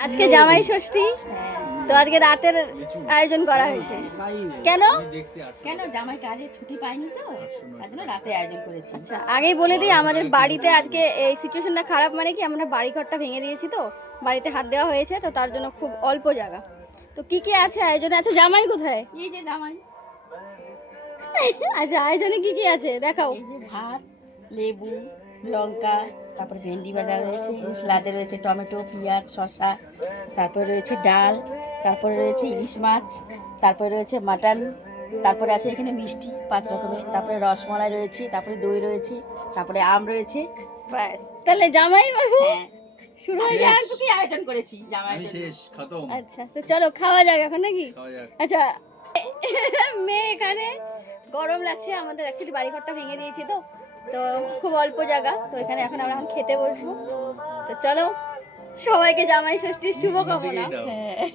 আজকে জামাই ষষ্ঠী, তো আজকে রাতের আয়োজন করা হয়েছে। কেন? কেন জামাই কাজে ছুটি পাইনি তো, তার জন্য রাতে আয়োজন করেছি। আচ্ছা, আগেই বলে দিই, আমাদের বাড়িতে আজকে এই সিচুয়েশনটা খারাপ, মানে কি আমরা বাড়ি ঘরটা ভেঙে দিয়েছি, তো বাড়িতে হাত দেওয়া হয়েছে, তো তার জন্য খুব অল্প জায়গা। তো কি কি আছে আয়োজনে? আচ্ছা, জামাই কোথায়? এই যে জামাই, আচ্ছা, আয়োজনে কি কি আছে দেখাও। এই যে ভাত, লেবু, লঙ্কা, তারপর ভেন্ডি ভাজা রয়েছে, সালাদে রয়েছে টমেটো, পেঁয়াজ, শসা, তারপরে রয়েছে ডাল, তারপরে রয়েছে ইলিশ মাছ, তারপরে রয়েছে মাটন, তারপরে আছে এখানে মিষ্টি 5 রকমের, তারপরে রসমালাই রয়েছে, তারপরে দই রয়েছে, তারপরে আম রয়েছে। ব্যাস, তাহলে জামাই বাবু হ্যাঁ, শুরু হয়ে যাক। কি আয়োজন করেছি জামাই আমি শেষ খতম। আচ্ছা, তো চলো খাওয়া যাক এখন নাকি? খাওয়া যাক। আচ্ছা, মেয়ে এখানে, গরম লাগছে, আমাদের অ্যাকচুয়ালি বাড়ি ঘরটা ভেঙে দিয়েছি, তো তো খুব অল্প জায়গা, তো এখানে এখন আমরা খেতে বসবো। তো চলো, সবাইকে জামাই ষষ্ঠীর শুভকামনা। দিকেই দাও। হ্যাঁ।